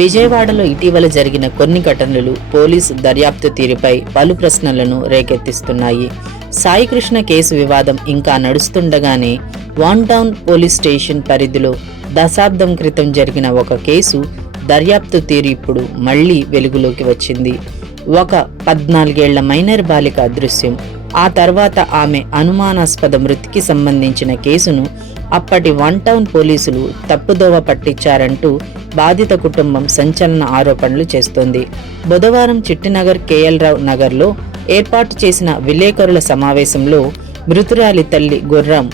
విజయవాడలో ఇటీవల జరిగిన కొన్ని ఘటనలు పోలీసు దర్యాప్తు తీరుపై పలు ప్రశ్నలను రేకెత్తిస్తున్నాయి. సాయికృష్ణ కేసు వివాదం ఇంకా నడుస్తుండగానే వన్ టౌన్ పోలీస్ స్టేషన్ పరిధిలో దశాబ్దం క్రితం జరిగిన ఒక కేసు దర్యాప్తు తీరు ఇప్పుడు మళ్లీ వెలుగులోకి వచ్చింది. ఒక 14 ఏళ్ల మైనర్ బాలిక అదృశ్యం, ఆ తర్వాత ఆమె అనుమానాస్పద మృతికి సంబంధించిన కేసును అప్పటి వన్ టౌన్ పోలీసులు తప్పుదోవ పట్టించారంటూ బాధిత కుటుంబం సంచలన ఆరోపణలు చేస్తోంది. బుధవారం చిట్టినగర్ కేఎల్ రావు నగర్లో ఏర్పాటు చేసిన విలేకరుల సమావేశంలో మృతురాలి తల్లి గుర్రం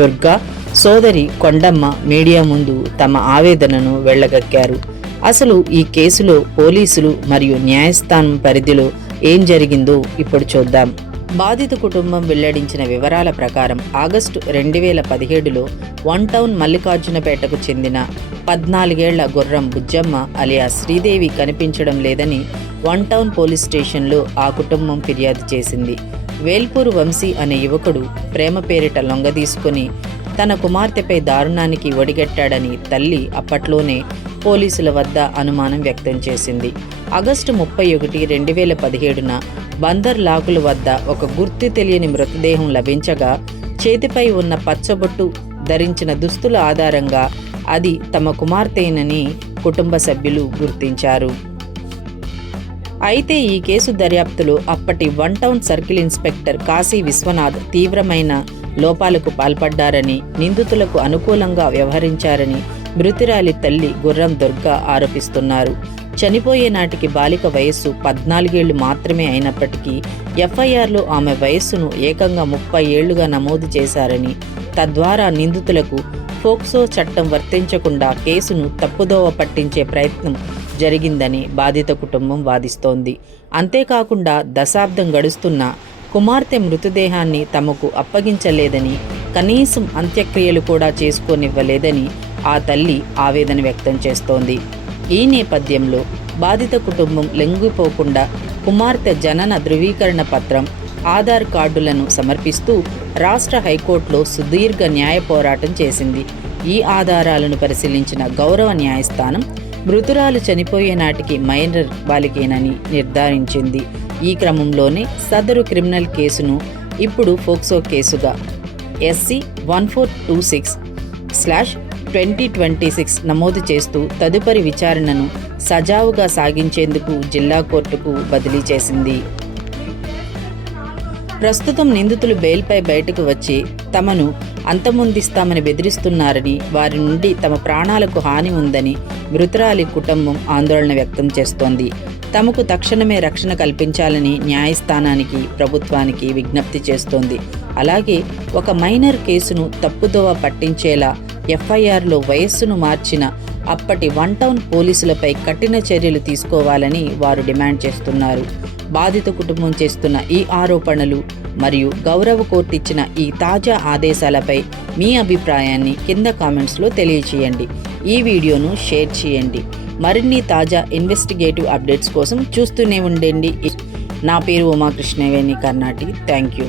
దుర్గా, సోదరి కొండమ్మ మీడియా ముందు తమ ఆవేదనను వెళ్లగక్కారు. అసలు ఈ కేసులో పోలీసులు మరియు న్యాయస్థానం పరిధిలో ఏం జరిగిందో ఇప్పుడు చూద్దాం. బాధిత కుటుంబం వెల్లడించిన వివరాల ప్రకారం ఆగస్టు 2017లో వన్ టౌన్ మల్లికార్జునపేటకు చెందిన 14 ఏళ్ల గుర్రం బుజ్జమ్మ అలియా శ్రీదేవి కనిపించడం లేదని వన్ టౌన్ పోలీస్ స్టేషన్లో ఆ కుటుంబం ఫిర్యాదు చేసింది. వేల్పూరు వంశీ అనే యువకుడు ప్రేమ పేరిట లొంగదీసుకుని తన కుమార్తెపై దారుణానికి ఒడిగట్టాడని తల్లి అప్పట్లోనే పోలీసుల వద్ద అనుమానం వ్యక్తం చేసింది. ఆగస్టు 31, 2017న బందర్ లాకుల వద్ద ఒక గుర్తు తెలియని మృతదేహం లభించగా చేతిపై ఉన్న పచ్చబొట్టు ధరించిన దుస్తుల ఆధారంగా అది తమ కుమార్తెనని కుటుంబ సభ్యులు గుర్తించారు. అయితే ఈ కేసు దర్యాప్తులో అప్పటి one town circle inspector Kashi Vishwanath తీవ్రమైన లోపాలకు పాల్పడ్డారని, నిందితులకు అనుకూలంగా వ్యవహరించారని మృతురాలి తల్లి గుర్రం దుర్గా ఆరోపిస్తున్నారు. చనిపోయే నాటికి బాలిక వయస్సు 14 ఏళ్లు మాత్రమే అయినప్పటికీ ఎఫ్ఐఆర్లో ఆమె వయస్సును ఏకంగా 30 ఏళ్లుగా నమోదు చేశారని, తద్వారా నిందితులకు ఫోక్సో చట్టం వర్తించకుండా కేసును తప్పుదోవ పట్టించే ప్రయత్నం జరిగిందని బాధిత కుటుంబం వాదిస్తోంది. అంతేకాకుండా దశాబ్దం గడుస్తున్నా కుమార్తె మృతదేహాన్ని తమకు అప్పగించలేదని, కనీసం అంత్యక్రియలు కూడా చేసుకోనివ్వలేదని ఆ తల్లి ఆవేదన వ్యక్తం చేస్తోంది. ఈ నేపథ్యంలో బాధిత కుటుంబం లొంగిపోకుండా కుమార్తె జనన ధృవీకరణ పత్రం, ఆధార్ కార్డులను సమర్పిస్తూ రాష్ట్ర హైకోర్టులో సుదీర్ఘ న్యాయ పోరాటం చేసింది. ఈ ఆధారాలను పరిశీలించిన గౌరవ న్యాయస్థానం మృతురాలు చనిపోయే నాటికి మైనర్ బాలికేనని నిర్ధారించింది. ఈ క్రమంలోనే సదరు క్రిమినల్ కేసును ఇప్పుడు ఫోక్సో కేసుగా SC 1426/2026 నమోదు చేస్తూ తదుపరి విచారణను సజావుగా సాగించేందుకు జిల్లా కోర్టుకు బదిలీ చేసింది. ప్రస్తుతం నిందితులు బెయిల్పై బయటకు వచ్చి తమను అంతమొందిస్తామని బెదిరిస్తున్నారని, వారి నుండి తమ ప్రాణాలకు హాని ఉందని మృతురాలి కుటుంబం ఆందోళన వ్యక్తం చేస్తోంది. తమకు తక్షణమే రక్షణ కల్పించాలని న్యాయస్థానానికి, ప్రభుత్వానికి విజ్ఞప్తి చేస్తోంది. అలాగే ఒక మైనర్ కేసును తప్పుదోవ పట్టించేలా ఎఫ్ఐఆర్లో వయస్సును మార్చిన అప్పటి వన్ టౌన్ పోలీసులపై కఠిన చర్యలు తీసుకోవాలని వారు డిమాండ్ చేస్తున్నారు. బాధిత కుటుంబం చేస్తున్న ఈ ఆరోపణలు మరియు గౌరవ కోర్టు ఇచ్చిన ఈ తాజా ఆదేశాలపై మీ అభిప్రాయాన్ని కింద కామెంట్స్లో తెలియచేయండి. ఈ వీడియోను షేర్ చేయండి. మరిన్ని తాజా ఇన్వెస్టిగేటివ్ అప్డేట్స్ కోసం చూస్తూనే ఉండండి. నా పేరు ఉమాకృష్ణవేణి కర్ణాటి. Thank you.